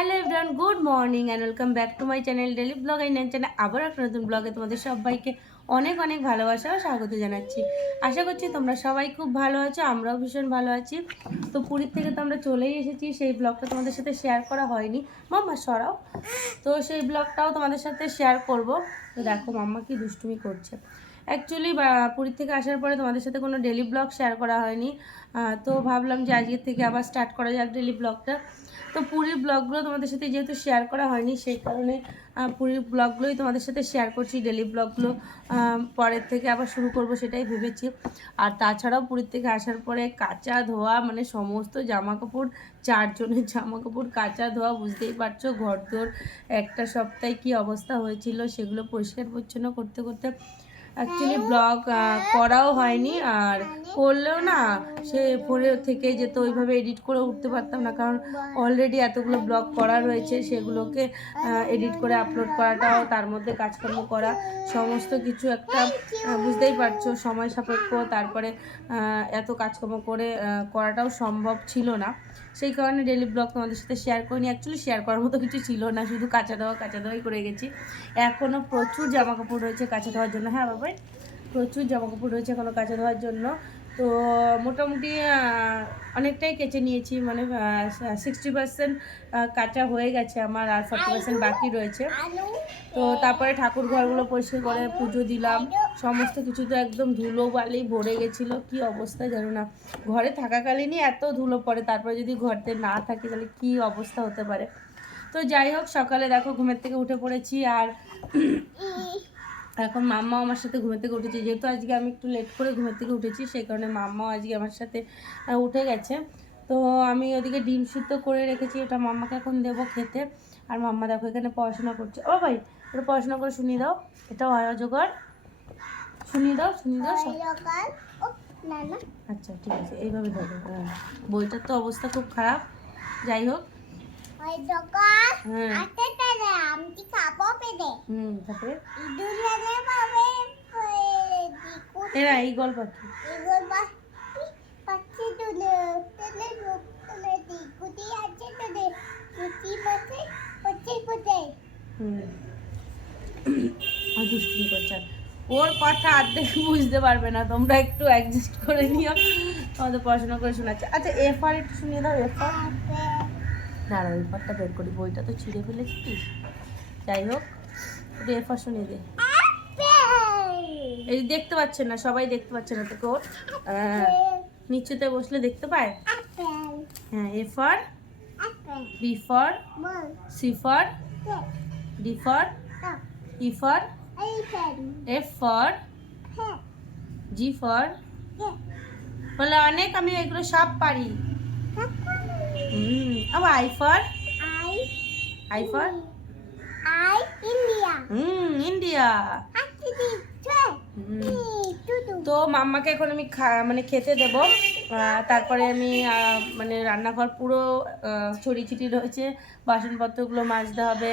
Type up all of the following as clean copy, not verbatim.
Hello everyone, good morning and welcome back to my channel daily blog I channel. আবার একটা নতুন ব্লগে তোমাদের সবাইকে অনেক অনেক ভালোবাসা ও স্বাগত জানাচ্ছি। আশা করছি তোমরা সবাই খুব ভালো আছো, আমরাও ভীষণ ভালো আছি। তো পুরীর থেকে তো আমরা চলেই এসেছি, সেই ব্লগটা তোমাদের সাথে শেয়ার করা হয়নি। মাম্মা সরাও, তো সেই ব্লগটাও তোমাদের সাথে শেয়ার করব। তো দেখো মাম্মা কি দুষ্টুমি করছে। অ্যাকচুয়ালি পুরীর থেকে আসার পরে তোমাদের সাথে কোনো ডেলি ব্লগ শেয়ার করা হয়নি, তো ভাবলাম যে আজকের থেকে আবার স্টার্ট করা যাক ডেলি ব্লগটা। তো পুরীর ব্লগগুলো তোমাদের সাথে যেহেতু শেয়ার করা হয়নি, সেই কারণে পুরীর ব্লগগুলোই তোমাদের সাথে শেয়ার করছি। ডেলি ব্লগগুলো পরের থেকে আবার শুরু করব সেটাই ভেবেছি। আর তাছাড়াও পুরীর থেকে আসার পরে কাচা ধোয়া, মানে সমস্ত জামা কাপড়, 4 জনের জামা কাপড় কাচা ধোয়া, বুঝতেই পারছো ঘরদোর একটা সপ্তাহে কি অবস্থা হয়েছিল, সেগুলো পরিষ্কার পরিচ্ছন্ন করতে করতে অ্যাকচুয়ালি ব্লগ করাও হয়নি। আর করলেও না, সে ফোনে থেকে যেত, ওইভাবে এডিট করে উঠতে পারতাম না, কারণ অলরেডি এতগুলো ব্লগ করা রয়েছে, সেগুলোকে এডিট করে আপলোড করাটাও, তার মধ্যে কাজকর্ম করা, সমস্ত কিছু একটা বুঝতেই পারছো সময় সাপেক্ষ। তারপরে এত কাজকর্ম করে করাটাও সম্ভব ছিল না, সেই কারণে ডেলি ব্লগ তোমাদের সাথে শেয়ার করিনি। অ্যাকচুয়ালি শেয়ার করার মতো কিছু ছিল না, শুধু কাঁচা ধোয়াই করে গেছি। এখনও প্রচুর জামা কাপড় রয়েছে কাঁচা ধোয়ার জন্য। হ্যাঁ বাবাই, প্রচুর জামা কাপড় রয়েছে এখনও কাঁচা ধোয়ার জন্য। তো মোটামুটি অনেকটাই কেচে নিয়েছি, মানে 60% কাঁচা হয়ে গেছে আমার, আর 40% বাকি রয়েছে। তো তারপরে ঠাকুর ঘরগুলো পরিষ্কার করে পুজো দিলাম। সমস্ত কিছু তো একদম ধুলো বালি ভরে গেছিলো, কি অবস্থা জানো না। ঘরে থাকাকালীনই এত ধুলো পড়ে, তারপরে যদি ঘরতে না থাকে তাহলে কি অবস্থা হতে পারে। তো যাই হোক, সকালে দেখো ঘুমের থেকে উঠে পড়েছি, আর এখন মাম্মাও আমার সাথে ঘুমের থেকে উঠেছে। যেহেতু আজকে আমি একটু লেট করে ঘুমের থেকে উঠেছি, সেই কারণে মাম্মাও আজকে আমার সাথে উঠে গেছে। তো আমি ওদিকে ডিম সিদ্ধ করে রেখেছি, ওটা মাম্মাকে এখন দেবো খেতে। আর মাম্মা দেখো এখানে পড়াশোনা করছে। ও ভাই, এটা পড়াশোনা করে শুনিয়ে দাও, এটাও অজগর, শুনিয়ে দাও আচ্ছা ঠিক আছে, এইভাবে ধরো। হ্যাঁ, বইটার তো অবস্থা খুব খারাপ। যাই হোক, এরা এই গল্প দুষ্টুমি করছে। ওর কথা অর্ধেক বুঝতে পারবে না, তোমরা একটু অ্যাডজাস্ট করে নিও, আমাদের পড়াশোনা করে শোনাচ্ছে। আচ্ছা এফআর একটু শুনিয়ে দাও। এফআর, দাঁড়াও এফআরটা বের করি, বইটা তো ছিঁড়ে ফেলেছিস। যাই হোক, একটু এফআর শুনিয়ে দে। এই দেখতে পাচ্ছে না, সবাই দেখতে পাচ্ছে না তোকে। ওর নিচেতে বসলে দেখতে পায়। হ্যাঁ, A for B for C for D for E for F for G for, বলে অনেক, আমি এগুলো সব পারি। আবার আই ফর ইন্ডিয়া। তো মাম্মাকে এখন আমি মানে খেতে দেব। তারপরে আমি মানে রান্নাঘর পুরো ছড়িয়ে রয়েছে, বাসনপত্রগুলো মাজতে হবে।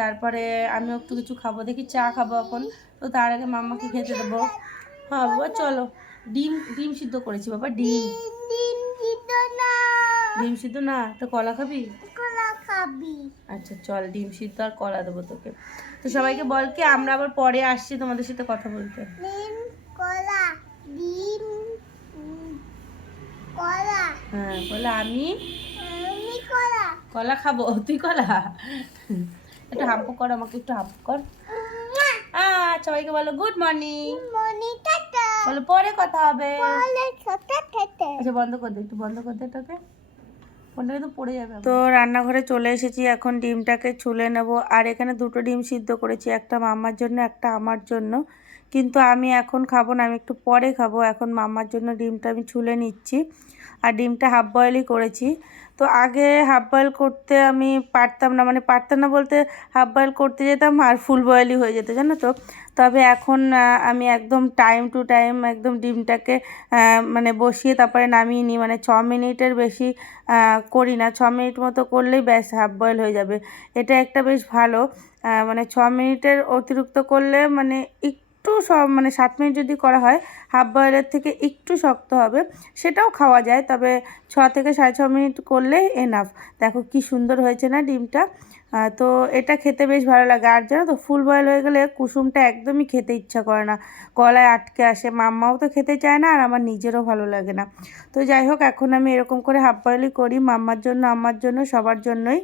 তারপরে আমিও একটু কিছু খাবো, দেখি চা খাবো এখন। তো তার আগে মাম্মাকে খেতে দেবো। হ্যাঁ বাবা চলো। ডিম সিদ্ধ করেছি বাবা, ডিম সিদ্ধ না তো কলা খাবি? আচ্ছা চল, ডিম সিদ্ধ আর কলা দেবো তোকে। তো সবাইকে বল কি আমরা আবার পরে আসছি তোমাদের সাথে কথা বলতে। হ্যাঁ বলে আমি কলা খাবো, তুই কলা। একটু হাম্পু কর, আমাকে একটু হাম্পু কর। সবাইকে বলো গুড মর্নিং, বলো পরে কথা হবে। আচ্ছা বন্ধ করে দে, একটু বন্ধ করে দে, তোকে ফোনটা কিন্তু পড়ে যাবে। তো রান্নাঘরে চলে এসেছি, এখন ডিমটাকে ছুলে নেব। আর এখানে 2টো ডিম সিদ্ধ করেছি, একটা মাম্মার জন্য একটা আমার জন্য। কিন্তু আমি এখন খাবো না, আমি একটু পরে খাবো। এখন মাম্মার জন্য ডিমটা আমি ছুলে নিচ্ছি। আর ডিমটা হাফ বয়েলই করেছি। তো আগে হাফ বয়েল করতে আমি পারতাম না, মানে পারতাম না বলতে হাফ বয়েল করতে যেতাম আর ফুল বয়েলই হয়ে যেত, জানো তো। তবে এখন আমি একদম টাইম টু টাইম একদম ডিমটাকে মানে বসিয়ে তারপরে নামিয়ে নিই, মানে 6 মিনিটের বেশি করি না। 6 মিনিট মতো করলেই ব্যাস হাফ বয়েল হয়ে যাবে। এটা একটা বেশ ভালো, মানে 6 মিনিটের অতিরিক্ত করলে মানে একটু মানে 7 মিনিট যদি করা হয় হাফ বয়েলের থেকে একটু শক্ত হবে, সেটাও খাওয়া যায়, তবে 6 থেকে 6.5 মিনিট করলেই এনাফ। দেখো কি সুন্দর হয়েছে না ডিমটা। তো এটা খেতে বেশ ভালো লাগে। আর জানো তো ফুল বয়েল হয়ে গেলে কুসুমটা একদমই খেতে ইচ্ছা করে না, গলায় আটকে আসে, মাম্মাও তো খেতে চায় না আর আমার নিজেরও ভালো লাগে না। তো যাই হোক, এখন আমি এরকম করে হাফ বয়েলই করি, মাম্মার জন্য, আমার জন্য, সবার জন্যই।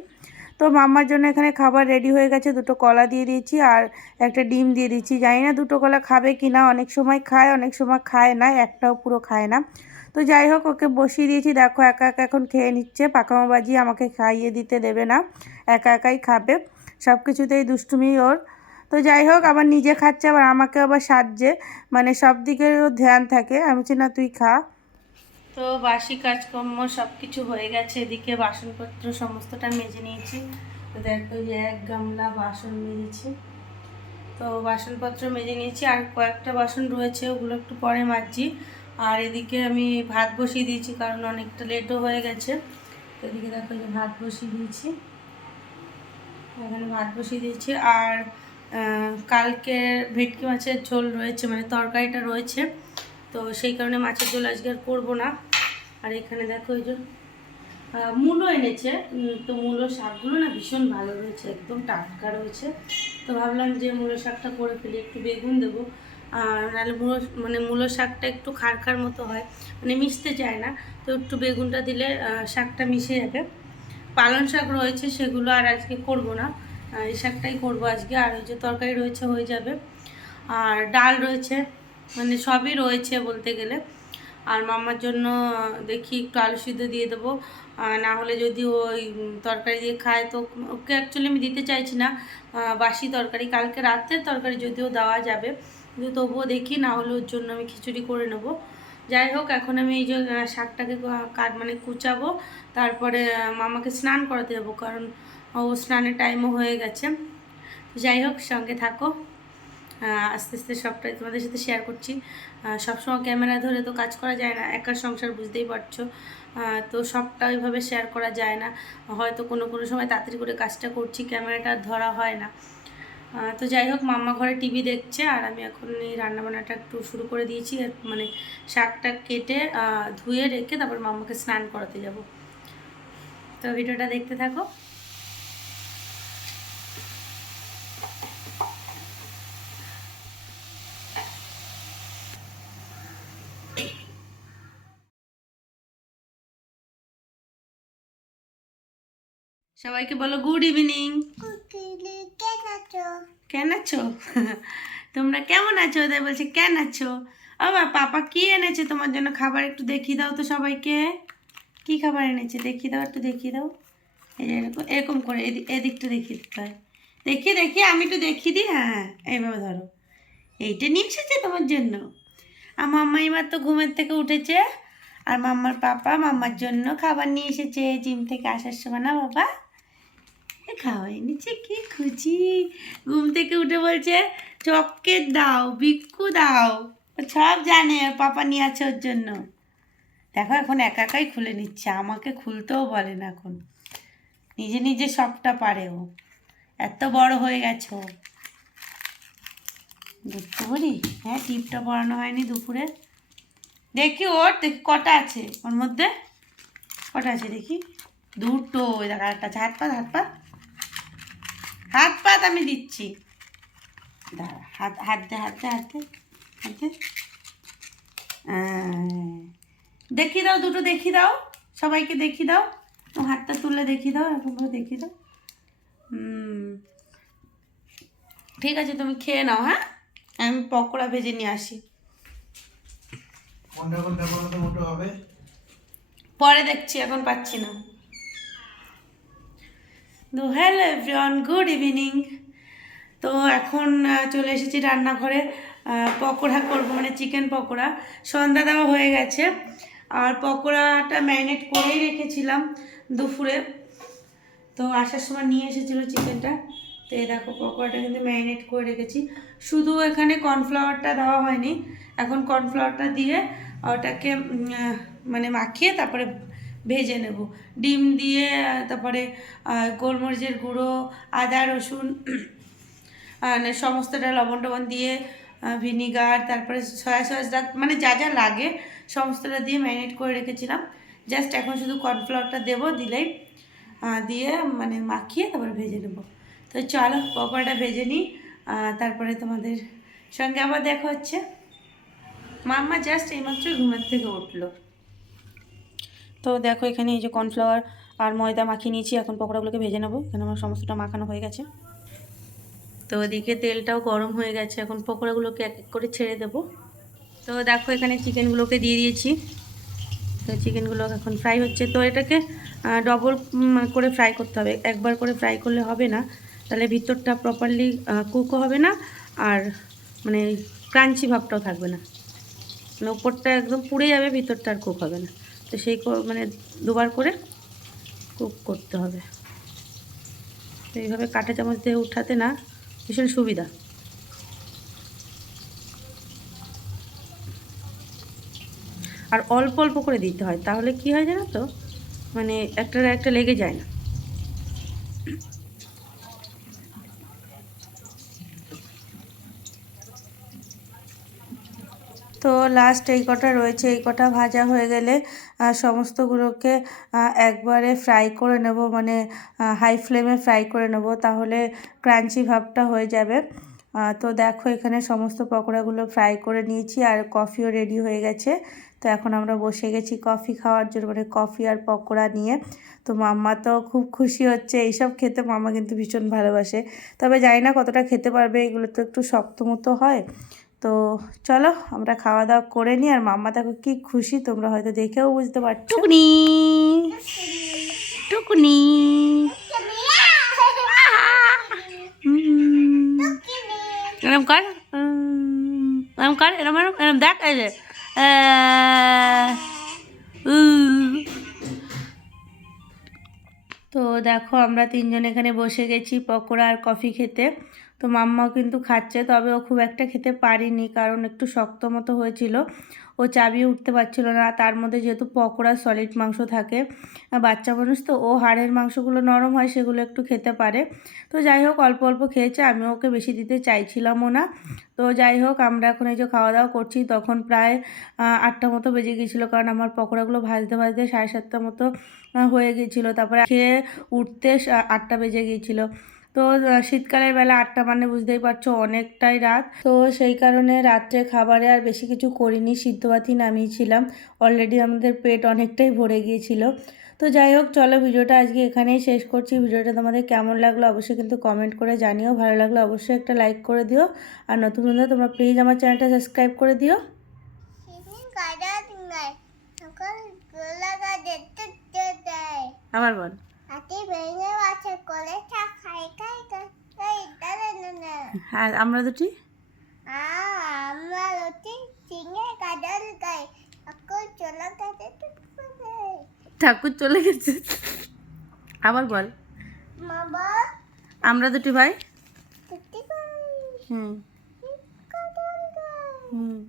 তো মাম্মার জন্য এখানে খাবার রেডি হয়ে গেছে, দুটো কলা দিয়ে দিয়েছি আর একটা ডিম দিয়ে দিচ্ছি। জানি না দুটো কলা খাবে কি না, অনেক সময় খায় অনেক সময় খায় না, একটাও পুরো খায় না। তো যাই হোক, ওকে বসিয়ে দিয়েছি, দেখো একা একা এখন খেয়ে নিচ্ছে, পাকামো বাজিয়ে আমাকে খাইয়ে দিতে দেবে না, একা একাই খাবে, সব কিছুতেই দুষ্টুমি ওর। তো যাই হোক, আবার নিজে খাচ্ছে, আবার আমাকে আবার সাজছে, মানে সব দিকে ওর ধ্যান থাকে। আমি বলছি না তুই খা। তো বাসি কাজকর্ম সব কিছু হয়ে গেছে, এদিকে বাসনপত্র সমস্তটা মেজে নিয়েছি। তো দেখো যে 1 গামলা বাসন মেজেছি। তো বাসনপত্র মেজে নিয়েছি, আর কয়েকটা বাসন রয়েছে, ওগুলো একটু পরে মাজছি। আর এদিকে আমি ভাত বসিয়ে দিয়েছি, কারণ অনেকটা লেটও হয়ে গেছে। তো এদিকে দেখো যে ভাত বসিয়ে দিয়েছি, এখানে ভাত বসিয়ে দিয়েছি। আর কালকে ভেটকি মাছের ঝোল রয়েছে, মানে তরকারিটা রয়েছে, তো সেই কারণে মাছের ঝোল আজকে আর করবো না। আর এখানে দেখো এই যে মূলো এনেছে, তো মূলো শাকগুলো না ভীষণ ভালো রয়েছে, একদম টাটকা রয়েছে। তো ভাবলাম যে মূলো শাকটা করে ফেলি, একটু বেগুন দেবো, আর নাহলে মূলো শাকটা একটু খাড় মতো হয়, মানে মিশতে চায় না, তো একটু বেগুনটা দিলে শাকটা মিশে যাবে। পালং শাক রয়েছে, সেগুলো আর আজকে করব না, এই শাকটাই করবো আজকে। আর ওই যে তরকারি রয়েছে হয়ে যাবে, আর ডাল রয়েছে, মানে সবই রয়েছে বলতে গেলে। আর মাম্মার জন্য দেখি একটু আলু সিদ্ধ দিয়ে দেবো, না হলে যদি ওই তরকারি দিয়ে খায়, তো ওকে অ্যাকচুয়ালি আমি দিতে চাইছি না বাসি তরকারি, কালকে রাত্রের তরকারি যদিও দেওয়া যাবে, কিন্তু তবুও দেখি, না হলে ওর জন্য আমি খিচুড়ি করে নেব। যাই হোক, এখন আমি এই যে শাকটাকে মানে কুচাবো, তারপরে মামাকে স্নান করাতে যাবো, কারণ ও স্নানের টাইমও হয়ে গেছে। যাই হোক, সঙ্গে থাকো, আস্তে আস্তে সবটাই তোমাদের সাথে শেয়ার করছি। সবসময় ক্যামেরা ধরে তো কাজ করা যায় না, একার সংসার বুঝতেই পারছো, তো সবটা ওইভাবে শেয়ার করা যায় না, হয়তো কোনো কোনো সময় তাড়াতাড়ি করে কাজটা করছি, ক্যামেরাটা ধরা হয় না। তো যাই হোক, মাম্মা ঘরে টিভি দেখছে, আর আমি এখন এই রান্নাবান্নাটা একটু শুরু করে দিয়েছি, মানে শাকটা কেটে ধুয়ে রেখে তারপর মাম্মাকে স্নান করাতে যাব। তো ভিডিওটা দেখতে থাকো। সবাইকে বলো গুড ইভিনিং। কেন আছো? তোমরা কেমন আছো? ওদের বলছে কেন আছো? আবার পাপা কি এনেছে তোমার জন্য খাবার, একটু দেখিয়ে দাও তো সবাইকে, কি খাবার এনেছে দেখিয়ে দাও, একটু দেখিয়ে দাও। এই যে এরকম এরকম করে এদিকটা দেখিয়ে দিতে হয়, দেখিয়ে আমি একটু দেখিয়ে দিই। হ্যাঁ, এইভাবে ধরো, এইটা নিয়ে এসেছে তোমার জন্য। আর মাম্মা এবার তো ঘুমের থেকে উঠেছে, আর মাম্মার পাপা মাম্মার জন্য খাবার নিয়ে এসেছে জিম থেকে আসার সময়, না বাবা? খাওয়াই নিচ্ছে, কি খুশি, ঘুম থেকে উঠে বলছে চকলেট দাও, বিক্কু দাও, সব জানে পাপা নিয়ে আছে ওর জন্য। দেখো এখন একা একাই খুলে নিচ্ছে, আমাকে খুলতেও বলে না, এখন নিজে নিজে সবটা পারে, ও এত বড় হয়ে গেছে ও। দেখতে পারি, হ্যাঁ টিপটা পরানো হয়নি দুপুরে, দেখি ওর, দেখি কটা আছে ওর মধ্যে, কটা আছে দেখি, দুটো, দেখা একটা আছে, হাত পাত হাত পাত আমি দিচ্ছি, দাঁড়া, হাত দে, দেখিয়ে দাও, দুটো দেখিয়ে দাও, সবাইকে দেখিয়ে দাও, ও হাতটা তুলে দেখিয়ে দাও, এরকমভাবে দেখিয়ে দাও। ঠিক আছে, তুমি খেয়ে নাও, হ্যাঁ আমি পকোড়া ভেজে নিয়ে আসি। পরে দেখছি, এখন পাচ্ছি না। তো হ্যালো এভরিওয়ান, গুড ইভিনিং। তো এখন চলে এসেছি রান্নাঘরে, পকোড়া করবো, মানে চিকেন পকোড়া। সন্ধ্যা দেওয়া হয়ে গেছে, আর পকোড়াটা ম্যারিনেট করেই রেখেছিলাম দুপুরে, তো আসার সময় নিয়ে এসেছিলো চিকেনটা। তো এই দেখো পকোড়াটা কিন্তু ম্যারিনেট করে রেখেছি, শুধু এখানে কর্নফ্লাওয়ারটা দেওয়া হয়নি, এখন কর্নফ্লাওয়ারটা দিয়ে ওটাকে মানে মাখিয়ে তারপরে ভেজে নেব, ডিম দিয়ে, তারপরে গোলমরিচের গুঁড়ো, আদা রসুন সমস্তটা লবণ টবণ দিয়ে ভিনিগার, তারপরে সয়া সস, মানে যা যা লাগে সমস্তটা দিয়ে ম্যারিনেট করে রেখেছিলাম। জাস্ট এখন শুধু কর্নফ্লাওয়ারটা দেবো, দিলেই দিয়ে মানে মাখিয়ে তারপরে ভেজে নেবো। তো চলো পকোড়াটা ভেজে নিই, তারপরে তোমাদের সঙ্গে আবার দেখা হচ্ছে। মাম্মা জাস্ট এইমাত্র ঘুমের থেকে উঠলো। তো দেখো এখানে এই যে কর্নফ্লাওয়ার আর ময়দা মাখিয়ে নিয়েছি, এখন পকোড়াগুলোকে ভেজে নেবো। এখানে আমার সমস্তটা মাখানো হয়ে গেছে। তো ওদিকে তেলটাও গরম হয়ে গেছে, এখন পকোড়াগুলোকে এক এক করে ছেড়ে দেবো। তো দেখো এখানে চিকেনগুলোকে দিয়ে দিয়েছি। তো চিকেনগুলো এখন ফ্রাই হচ্ছে। তো এটাকে ডবল করে ফ্রাই করতে হবে, একবার করে ফ্রাই করলে হবে না, তাহলে ভিতরটা প্রপারলি কুকও হবে না, আর মানে ক্রাঞ্চি ভাবটাও থাকবে না, মানে উপরটা একদম পুড়ে যাবে, ভিতরটা আর কুক হবে না। তো সেই মানে দুবার করে কুক করতে হবে। তো এইভাবে কাঁটা চামচ দিয়ে উঠাতে না ভীষণ সুবিধা। আর অল্প অল্প করে দিতে হয়, তাহলে কি হয় জানো তো, মানে একটার একটা লেগে যায় না। তো লাস্ট এই কটা রয়েছে, এই কটা ভাজা হয়ে গেলে সমস্তগুলোকে একবারে ফ্রাই করে নেব, মানে হাই ফ্লেমে ফ্রাই করে নেব, তাহলে ক্রাঞ্চি ভাবটা হয়ে যাবে। তো দেখো এখানে সমস্ত পকোড়াগুলো ফ্রাই করে নিয়েছি, আর কফিও রেডি হয়ে গেছে। তো এখন আমরা বসে গেছি কফি খাওয়ার জন্য, মানে কফি আর পকোড়া নিয়ে। তো মাম্মা তো খুব খুশি হচ্ছে, এইসব খেতে মাম্মা কিন্তু ভীষণ ভালোবাসে। তবে জানি না কতটা খেতে পারবে, এগুলো তো একটু শক্ত মতো হয়। তো চলো আমরা খাওয়া দাওয়া করে নিই। আর মাম্মা দেখো কি খুশি, তোমরা হয়তো দেখেও বুঝতে পারছো। টুকুনি টুকুনি এরম কর, এরম কর, এরম এরম এরম দেখ, এই যে তো দেখো আমরা তিনজন এখানে বসে গেছি পকোড়া আর কফি খেতে। তো মাম্মাও কিন্তু খাচ্ছে, তবে ও খুব একটা খেতে পারিনি, কারণ একটু শক্ত মতো হয়েছিল, ও চাবিয়ে উঠতে পারছিল না। তার মধ্যে যেহেতু পকোড়া সলিড মাংস থাকে, বাচ্চা মানুষ তো, ও হাড়ের মাংসগুলো নরম হয়, সেগুলো একটু খেতে পারে। তো যাই হোক অল্প অল্প খেয়েছে, আমি ওকে বেশি দিতে চাইছিলামও না। তো যাই হোক আমরা এখন এই যে খাওয়া দাওয়া করছি, তখন প্রায় 8টা মতো বেজে গিয়েছিলো, কারণ আমার পকোড়াগুলো ভাজতে ভাজতে 7:30 মতো হয়ে গিয়েছিলো। তারপরে খেয়ে উঠতে 8টা বেজে গিয়েছিলো। তো শীতকালের বেলা 8টা মানে বুঝতেই পারছো অনেকটাই রাত। তো সেই কারণে রাত্রে খাবারে আর বেশি কিছু করিনি, সিদ্ধ ভাতই নামিয়েছিলাম। অলরেডি আমাদের পেট অনেকটাই ভরে গিয়েছিল। তো যাই হোক চলো ভিডিওটা আজকে এখানেই শেষ করছি। ভিডিওটা তোমাদের কেমন লাগলো অবশ্যই কিন্তু কমেন্ট করে জানিও, ভালো লাগলো অবশ্যই একটা লাইক করে দিও, আর নতুন বন্ধুরা তোমরা প্লিজ আমার চ্যানেলটা সাবস্ক্রাইব করে দিও। আবার বল। হ্যাঁ আমরা দুটি ঠাকুর চলে গেছে। আবার বল। আমরা দুটি ভাই। হুম হুম।